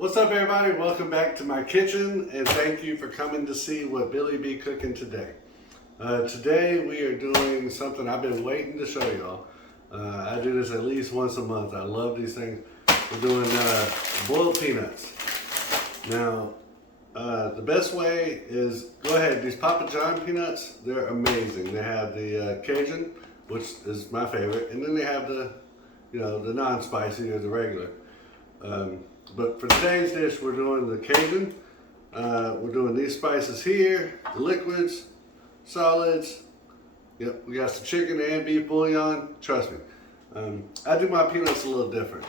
What's up, everybody? Welcome back to my kitchen, and thank you for coming to see what Billy be cooking today. Today we are doing something I've been waiting to show y'all. I do this at least once a month. I love these things. We're doing boiled peanuts. Now, the best way is go ahead. These Papa John peanuts, they're amazing. They have the Cajun, which is my favorite, and then they have the, the non-spicy or the regular. But for today's dish, we're doing the Cajun. We're doing these spices here, the liquids, solids. Yep, we got some chicken and beef bouillon. Trust me, I do my peanuts a little different.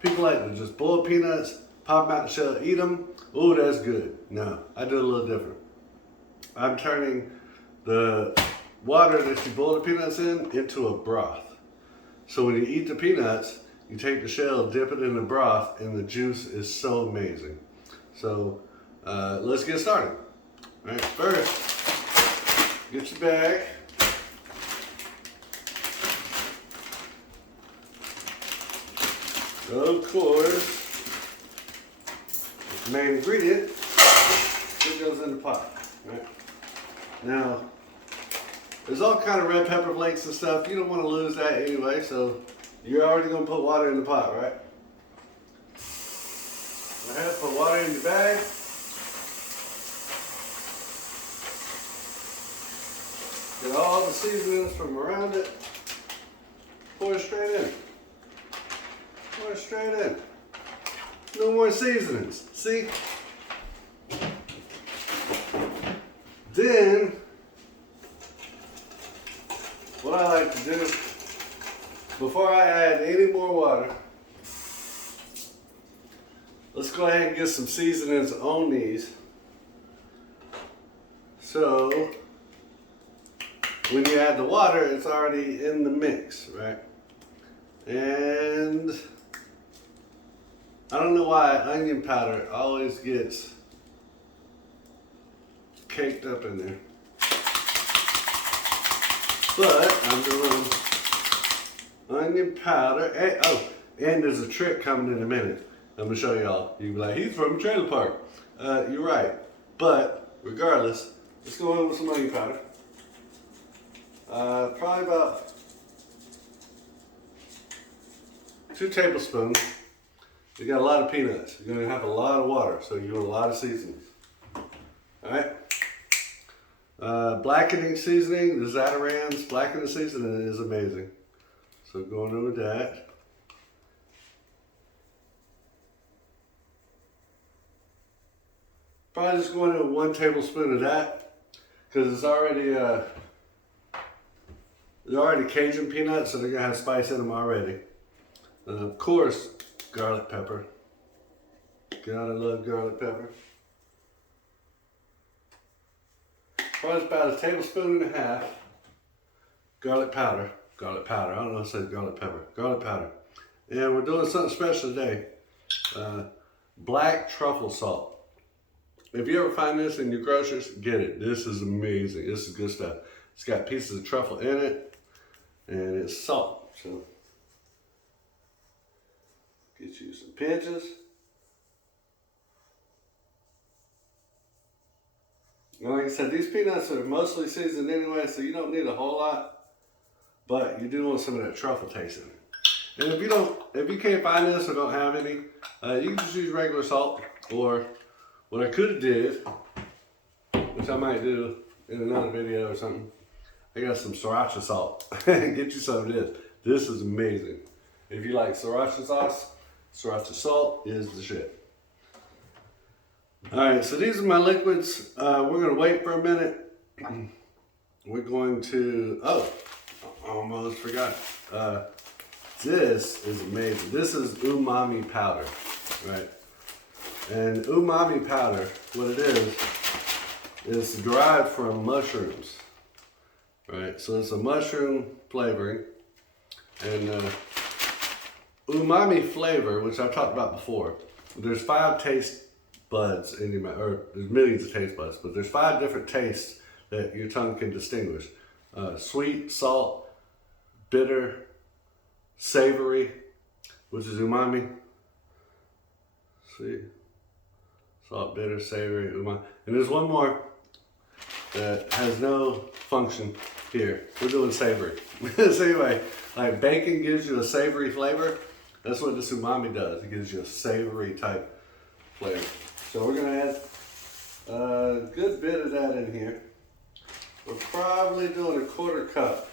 People like to just boil peanuts, pop them out the shell, eat them. Oh, that's good. No, I do it a little different. I'm turning the water that you boil the peanuts in into a broth. So when you eat the peanuts, you take the shell, dip it in the broth, and the juice is so amazing. So let's get started. All right, first, get your bag. Of course, the main ingredient, it goes in the pot. Right? Now, there's all kind of red pepper flakes and stuff. You don't want to lose that anyway, so you're already going to put water in the pot, right? Go ahead, put water in your bag. Get all the seasonings from around it. Pour it straight in. Pour it straight in. No more seasonings. See? Then, what I like to do, before I add any more water, let's go ahead and get some seasonings on these. So, when you add the water, it's already in the mix, right? And I don't know why onion powder always gets caked up in there. But I'm doing onion powder. And there's a trick coming in a minute. I'm gonna show y'all. You'll be like, he's from a trailer park. You're right. But regardless, let's go in with some onion powder. Probably about 2 tablespoons. You got a lot of peanuts. You're gonna have a lot of water, so you want a lot of seasonings. All right. Blackening seasoning, the Zatarain's blackening seasoning is amazing. So going in with that. Probably just going in with 1 tablespoon of that, because it's already they're already Cajun peanuts, so they're gonna have spice in them already. Of course, garlic pepper. Gotta love garlic pepper. Probably about 1.5 tablespoons garlic powder. Garlic powder. I don't know if it says garlic pepper. Garlic powder. And we're doing something special today. Black truffle salt. If you ever find this in your groceries, get it. This is amazing. This is good stuff. It's got pieces of truffle in it, and it's salt. So get you some pinches. And like I said, these peanuts are mostly seasoned anyway, so you don't need a whole lot, but you do want some of that truffle taste in it. And if you can't find this or don't have any, you can just use regular salt, or what I could have did, which I might do in another video or something, I got some sriracha salt. Get you some of this. This is amazing. If you like sriracha sauce, sriracha salt is the shit. All right, so these are my liquids. We're gonna wait for a minute. We're going to, I almost forgot. This is amazing. This is umami powder, right? And umami powder, what it is derived from mushrooms, right? So it's a mushroom flavoring. And umami flavor, which I've talked about before, there's 5 taste buds in your mouth, or there's millions of taste buds, but there's 5 different tastes that your tongue can distinguish. Sweet, salt, bitter, savory, which is umami. See, Salt, bitter, savory, umami. And there's one more that has no function here. We're doing savory. So anyway, like bacon gives you a savory flavor. That's what this umami does. It gives you a savory type flavor. So we're gonna add a good bit of that in here. We're probably doing a 1/4 cup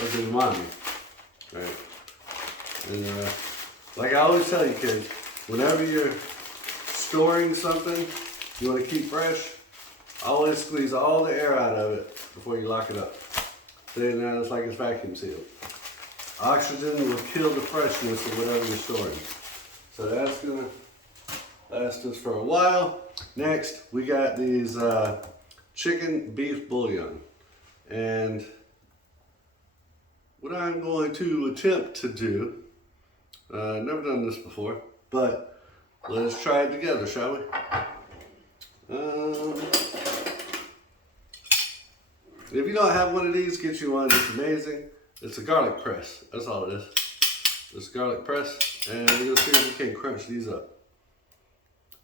of the umami, right? And like I always tell you kids, whenever you're storing something you want to keep fresh, always squeeze all the air out of it before you lock it up. Then it's like it's vacuum sealed. Oxygen will kill the freshness of whatever you're storing. So that's gonna last us for a while. Next, we got these chicken beef bouillon. And what I'm going to attempt to do, never done this before, but let's try it together, shall we? If you don't have one of these, get you one. It's amazing. It's a garlic press. That's all it is. It's a garlic press, and we're gonna see if we can crunch these up.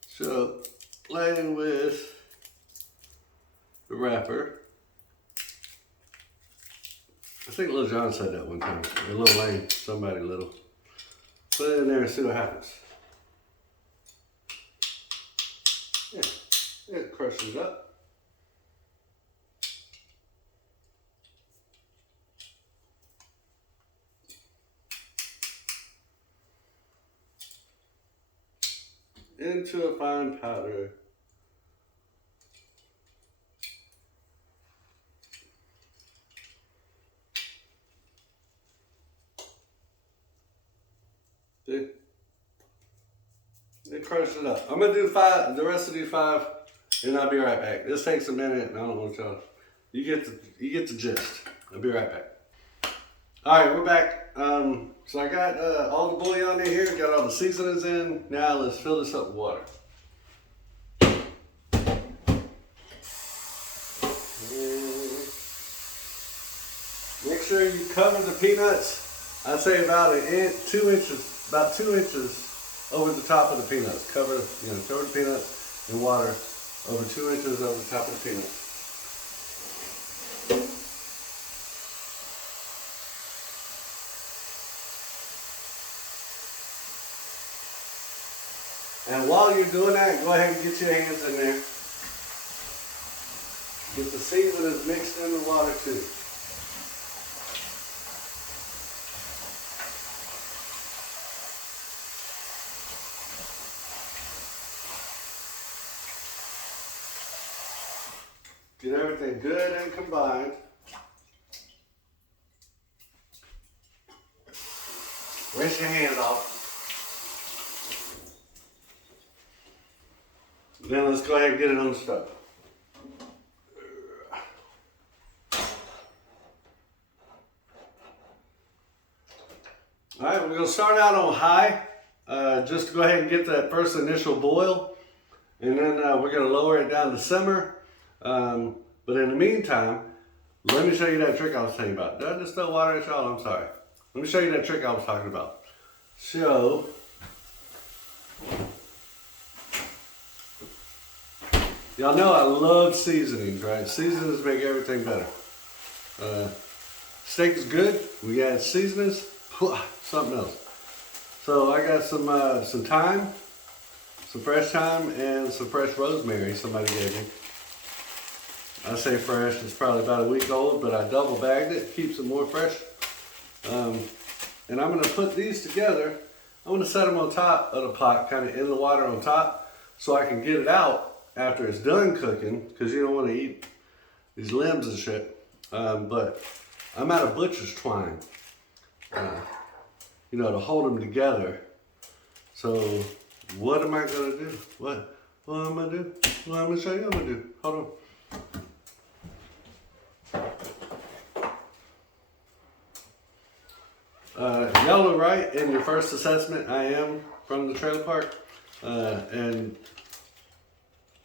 So, playing with the wrapper. I think Lil John said that one time. Or Lil Wayne, somebody little. Put it in there and see what happens. Yeah, it crushes up. Into a fine powder. See? It crushed it up. I'm gonna do 5, the rest of do 5, and I'll be right back. This takes a minute, and I don't want y'all. You get the gist. I'll be right back. All right, we're back. So I got all the bouillon in here, got all the seasonings in. Now let's fill this up with water. Make sure you cover the peanuts. I'd say about 2 inches, about 2 inches over the top of the peanuts. Cover the peanuts in water over 2 inches over the top of the peanuts. And while you're doing that, go ahead and get your hands in there. Get the seasonings mixed in the water too. Get everything good and combined. Rinse your hands off. Then let's go ahead and get it on the stove. All right, we're going to start out on high, just to go ahead and get that first initial boil. And then we're going to lower it down to simmer. But in the meantime, let me show you that trick I was telling you about. Did I just throw water at y'all? I'm sorry. Let me show you that trick I was talking about. So, y'all know I love seasonings, right? Seasonings make everything better. Steak is good. We got seasonings, something else. So I got some thyme, some fresh thyme, and some fresh rosemary somebody gave me. I say fresh, it's probably about a week old, but I double bagged it, keeps it more fresh. And I'm gonna put these together. I'm gonna set them on top of the pot, kind of in the water on top, so I can get it out after it's done cooking, because you don't want to eat these limbs and shit. But I'm out of butcher's twine, to hold them together. So what am I gonna do? What am I gonna do? Well, I'm gonna show you what I'm gonna do. Hold on. Y'all are right in your first assessment. I am from the trailer park, and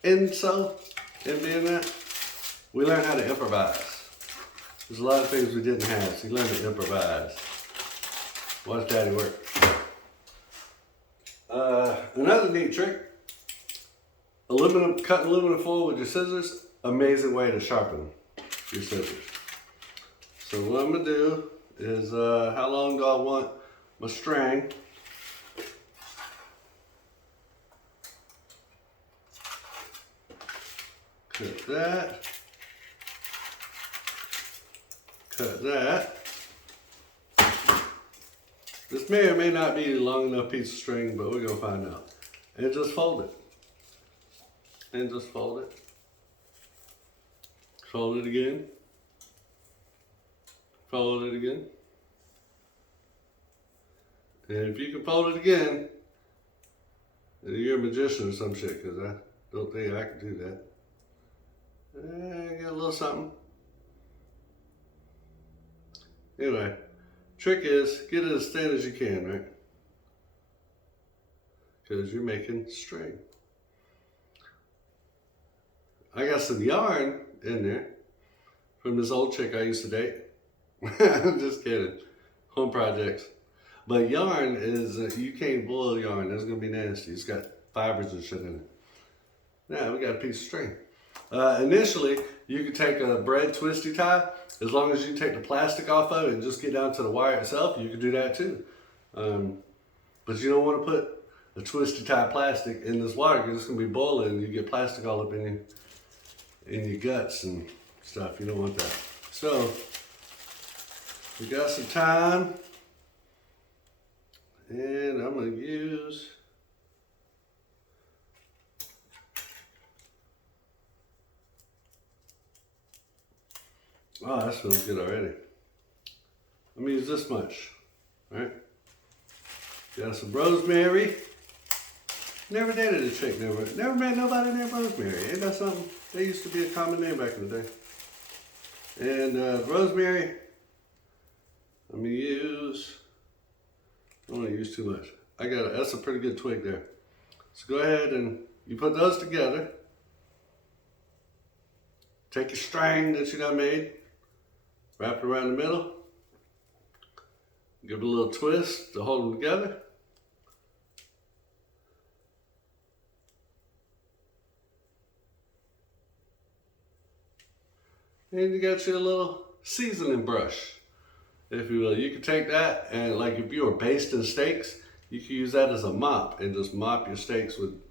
in being that, we learned how to improvise. There's a lot of things we didn't have, so you learn to improvise. Watch Daddy work. another neat trick, cutting aluminum foil with your scissors, amazing way to sharpen your scissors. So what I'm gonna do is, how long do I want my string? Cut that. Cut that. This may or may not be a long enough piece of string, but we're gonna find out. And just fold it. And just fold it. Fold it again. Fold it again. And if you can fold it again, you're a magician or some shit, because I don't think I can do that. Get a little something. Anyway, trick is get it as thin as you can, right? Because you're making string. I got some yarn in there from this old chick I used to date. I'm just kidding. Home projects. But yarn is, you can't boil yarn. That's going to be nasty. It's got fibers and shit in it. Now we got a piece of string. Initially, you could take a bread twisty tie. As long as you take the plastic off of it and just get down to the wire itself, you can do that too. But you don't want to put a twisty tie plastic in this water because it's going to be boiling and you get plastic all up in your guts and stuff. You don't want that. So, we got some time. And I'm going to use oh, that smells good already. Let me use this much, right? Got some rosemary. Never dated a chick, never met nobody named Rosemary. Ain't that something? They used to be a common name back in the day. And rosemary, I'm gonna use, I don't want to use too much. That's a pretty good twig there. So go ahead and you put those together. Take your string that you done made, wrap it around the middle, give it a little twist to hold them together. And you got your little seasoning brush, if you will. You can take that and, like, if you were basting steaks, you can use that as a mop and just mop your steaks with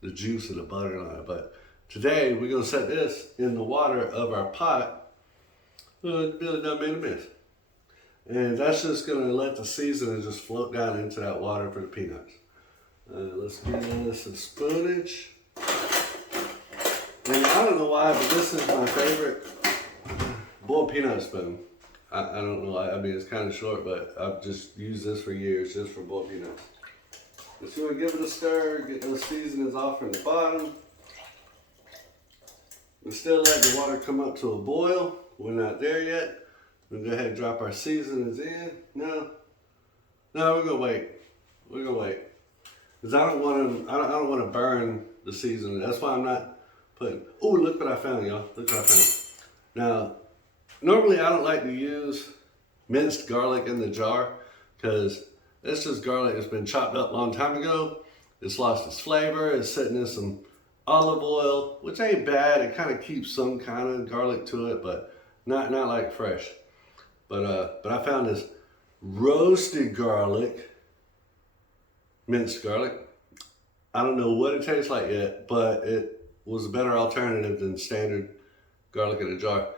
the juice and the butter on it. But today we're gonna set this in the water of our pot. Billy done made a mess. And that's just gonna let the seasoning just float down into that water for the peanuts. Let's get in some spoonage. And I don't know why, but this is my favorite boiled peanut spoon. I don't know why. I mean, it's kind of short, but I've just used this for years, just for boiled peanuts. Just gonna give it a stir, get those seasonings off from the bottom. We still let the water come up to a boil. We're not there yet. We'll go ahead and drop our seasonings in. No, we're gonna wait. We're gonna wait. Because I don't want to burn the seasoning. That's why I'm not putting, oh, look what I found, y'all. Look what I found. Now, normally I don't like to use minced garlic in the jar because it's just garlic that's been chopped up a long time ago. It's lost its flavor. It's sitting in some olive oil, which ain't bad. It kind of keeps some kind of garlic to it, but not like fresh. But I found this roasted garlic, minced garlic. I don't know what it tastes like yet, but it was a better alternative than standard garlic in a jar.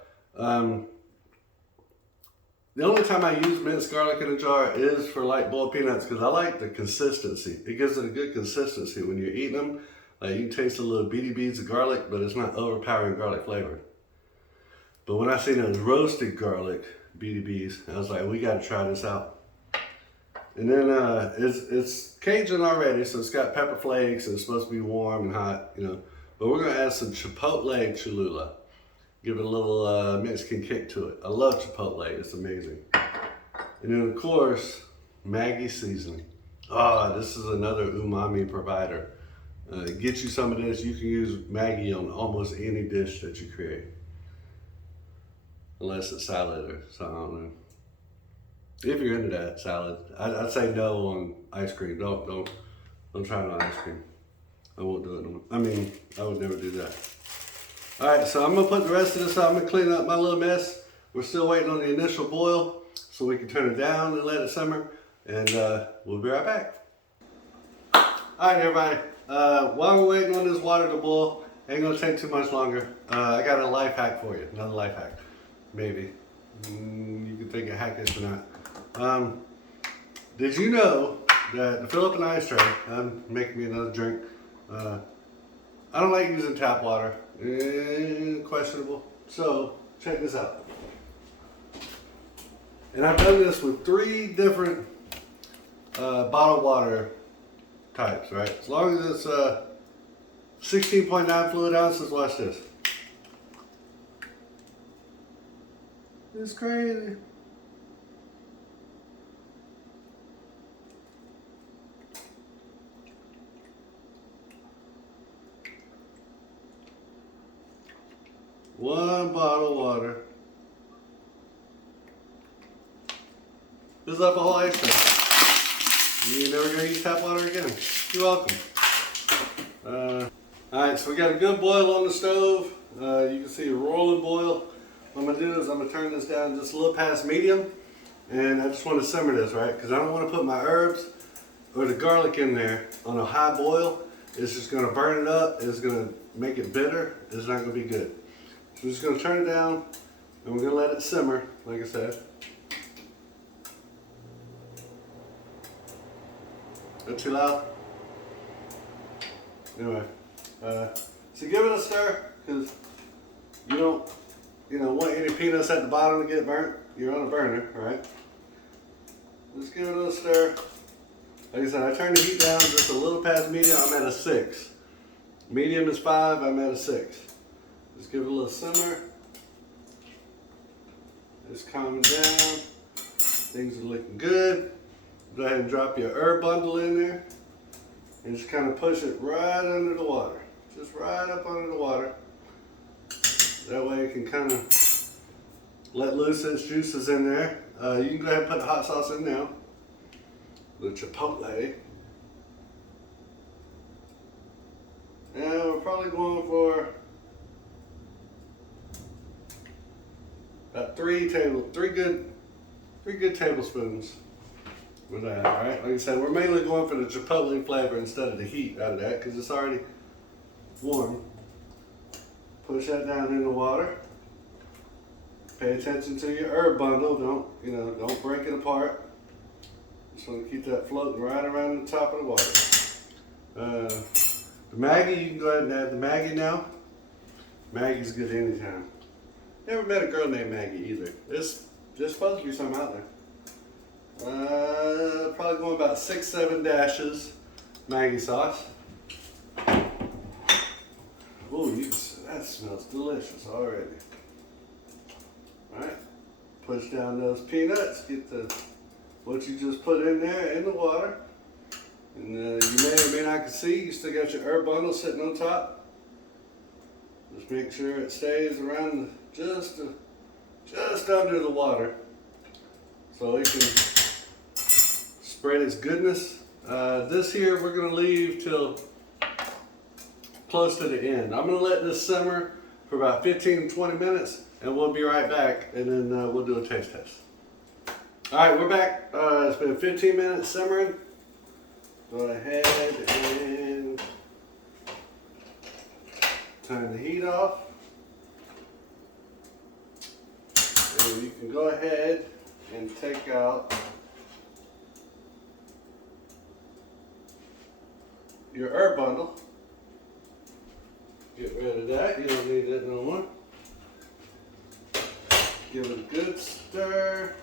The only time I use minced garlic in a jar is for light boiled peanuts because I like the consistency. It gives it a good consistency when you're eating them. Like, you can taste the little bitty beads of garlic, but it's not overpowering garlic flavor. But when I seen those roasted garlic BDBs, I was like, we got to try this out. And then it's Cajun already, so it's got pepper flakes and it's supposed to be warm and hot, you know. But we're gonna add some chipotle Cholula. Give it a little Mexican kick to it. I love chipotle, it's amazing. And then of course, Maggi seasoning. Oh, this is another umami provider. Get you some of this. You can use Maggi on almost any dish that you create. Unless it's salad or something, I don't know. If you're into that salad, I'd say no on ice cream. Don't I'm trying on ice cream. I won't do it no more. I mean, I would never do that. All right, so I'm gonna put the rest of this out. I'm gonna clean up my little mess. We're still waiting on the initial boil so we can turn it down and let it simmer. And we'll be right back. All right, everybody. While we're waiting on this water to boil, ain't gonna take too much longer. I got a life hack for you. Another life hack, maybe. You can think of hackish or not. Did you know that to fill up an ice tray, I'm making me another drink. I don't like using tap water. Questionable. So check this out. And I've done this with 3 different bottled water types, right? As long as it's 16.9 fluid ounces, watch this. It's crazy. One bottle of water. This is up a whole ice cream. You're never gonna use tap water again. You're welcome. Alright, so we got a good boil on the stove. You can see a rolling boil. What I'm gonna do is I'm gonna turn this down just a little past medium. And I just want to simmer this, right? Because I don't want to put my herbs or the garlic in there on a high boil. It's just gonna burn it up. It's gonna make it bitter. It's not gonna be good. So we're just going to turn it down and we're going to let it simmer, like I said. Is that too loud? Anyway, so give it a stir because you don't, want any peanuts at the bottom to get burnt. You're on a burner, right? Just give it a stir. Like I said, I turned the heat down just a little past medium. I'm at a 6. Medium is 5. I'm at a 6. Just give it a little simmer. It's calming down. Things are looking good. Go ahead and drop your herb bundle in there. And just kind of push it right under the water. Just right up under the water. That way it can kind of let loose its juices in there. You can go ahead and put the hot sauce in now. The chipotle. And we're probably going for about 3 good tablespoons with that, all right? Like I said, we're mainly going for the chipotle flavor instead of the heat out of that because it's already warm. Push that down in the water. Pay attention to your herb bundle. Don't break it apart. Just want to keep that floating right around the top of the water. The Maggie, you can go ahead and add the Maggie now. Maggie's good anytime. Never met a girl named Maggie either. There's supposed to be some out there. Probably going about 6-7 dashes Maggie sauce. Ooh, that smells delicious already. Alright, push down those peanuts, get what you just put in there in the water. And you may or may not can see, you still got your herb bundle sitting on top. Just make sure it stays around just under the water so it can spread its goodness. This here we're going to leave till close to the end. I'm going to let this simmer for about 15 to 20 minutes and we'll be right back and then we'll do a taste test. Alright, we're back. It's been 15 minutes simmering. Go ahead and turn the heat off. And you can go ahead and take out your herb bundle. Get rid of that. You don't need that no more. Give it a good stir.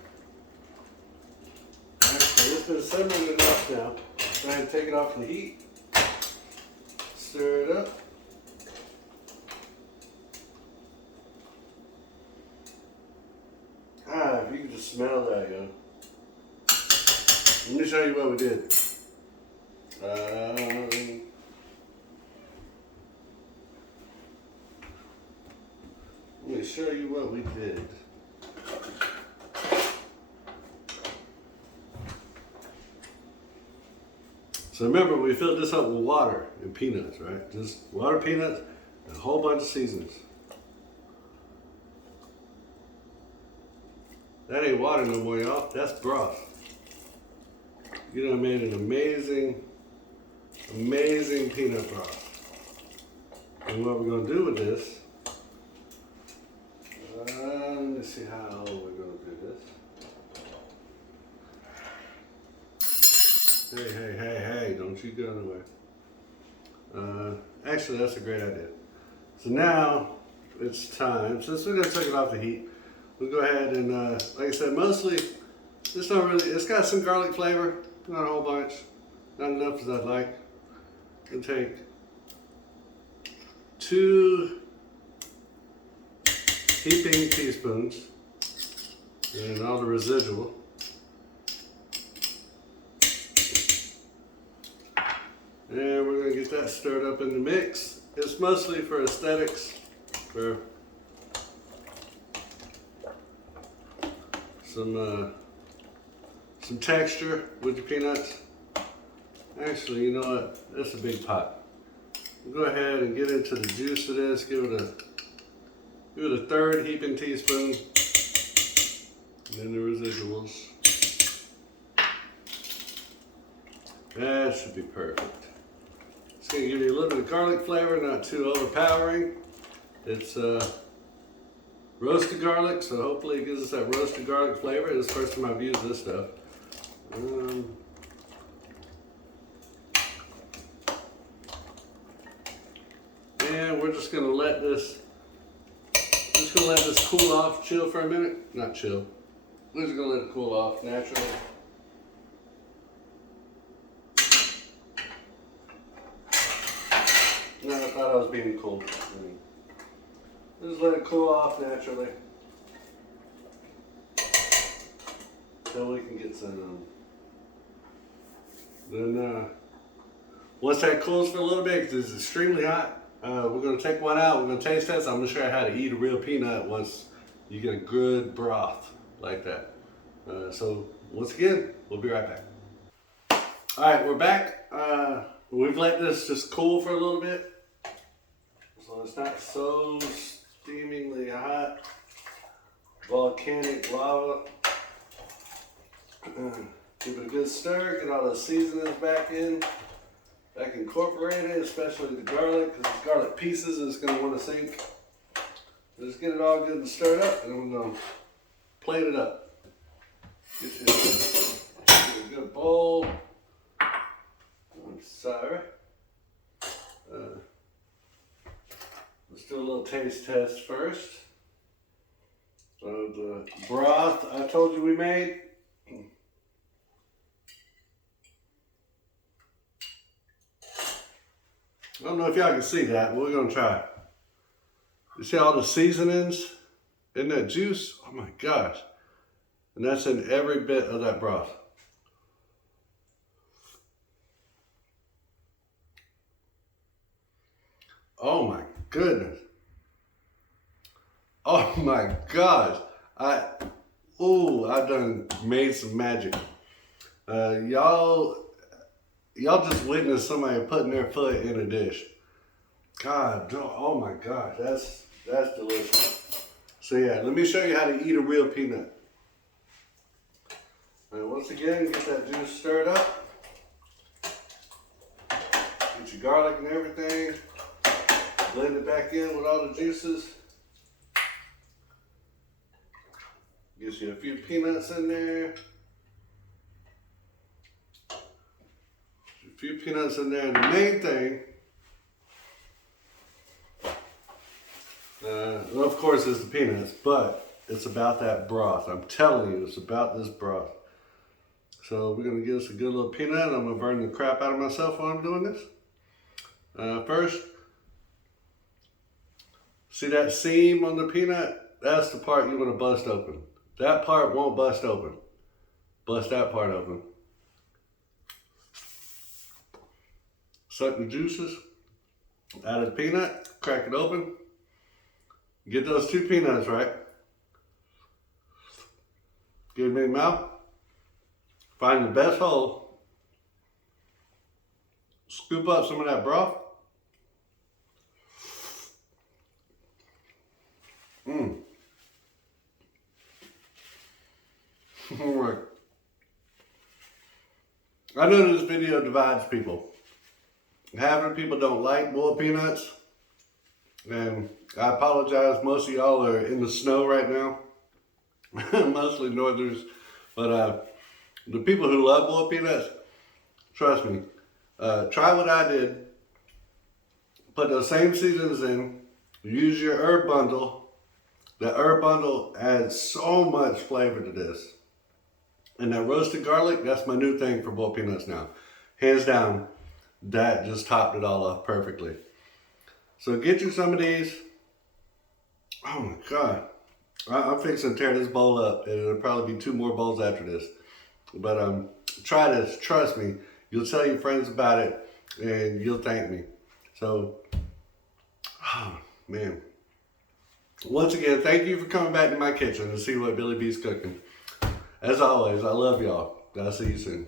Alright, so it's been simmering enough now. Go ahead and take it off the heat. Stir it up. If you can just smell that, yo. Let me show you what we did. Let me show you what we did. So remember, we filled this up with water and peanuts, right? Just water, peanuts, and a whole bunch of seasonings. That ain't water no more, y'all. That's broth. You done made an amazing, amazing peanut broth. And what we're gonna do with this, let me see how we're gonna do this. Hey, don't you go anywhere. Actually, that's a great idea. So now, it's time, since we're gonna take it off the heat, we'll go ahead and, like I said, mostly, it's got some garlic flavor, not a whole bunch, not enough as I'd like. We'll take 2 heaping teaspoons and all the residual. And we're gonna get that stirred up in the mix. It's mostly for aesthetics, for some texture with the peanuts. Actually, you know what? That's a big pot. We'll go ahead and get into the juice of this. Give it a 1/3 heaping teaspoon. And then the residuals. That should be perfect. It's gonna give you a little bit of garlic flavor, not too overpowering. It's roasted garlic, so hopefully it gives us that roasted garlic flavor. This is the first time I've used this stuff. And we're just gonna let this cool off, chill for a minute. Not chill. We're just gonna let it cool off naturally. No, I thought I was being cool. Just let it cool off naturally. Until we can get some. Then once that cools for a little bit, because it's extremely hot, we're going to take one out. We're going to taste test. I'm going to show you how to eat a real peanut once you get a good broth like that. So once again, we'll be right back. All right, we're back. We've let this just cool for a little bit, so it's not so steamingly hot. Volcanic lava. Give it a good stir, get all the seasonings back incorporated, especially the garlic, because it's garlic pieces and it's going to want to sink. Just get it all good and stirred up, and then we're going to plate it up. Get a good bowl. I'm sorry. Let's do a little taste test first. So the broth I told you we made. I don't know if y'all can see that, but we're gonna try. You see all the seasonings in that juice? Oh my gosh. And that's in every bit of that broth. Oh my goodness. Oh my gosh. I done made some magic. Y'all just witnessed somebody putting their foot in a dish. God, oh my gosh, that's delicious. So yeah, let me show you how to eat a real peanut. And once again, get that juice stirred up. Get your garlic and everything. Blend it back in with all the juices. Get you a few peanuts in there. A few peanuts in there. And the main thing, well, of course, is the peanuts, but it's about that broth. I'm telling you, it's about this broth. So we're gonna give us a good little peanut. I'm gonna burn the crap out of myself while I'm doing this. First, see that seam on the peanut? That's the part you wanna bust open. That part won't bust open. Bust that part open. Suck the juices out of the peanut, crack it open. Get those 2 peanuts right. Get them in your mouth. Find the best hole. scoop up some of that broth. I know this video divides people. Half of the people don't like boiled peanuts. And I apologize, most of y'all are in the snow right now. Mostly northerners. But the people who love boiled peanuts, trust me, try what I did. Put those same seasonings in. Use your herb bundle. The herb bundle adds so much flavor to this. And that roasted garlic, that's my new thing for boiled peanuts now. Hands down, that just topped it all off perfectly. So get you some of these. Oh my God. I'm fixing to tear this bowl up. And it'll probably be 2 more bowls after this. But try this. Trust me. You'll tell your friends about it and you'll thank me. So, oh man. Once again, thank you for coming back to my kitchen to see what Billy B's cooking. As always, I love y'all. I'll see you soon.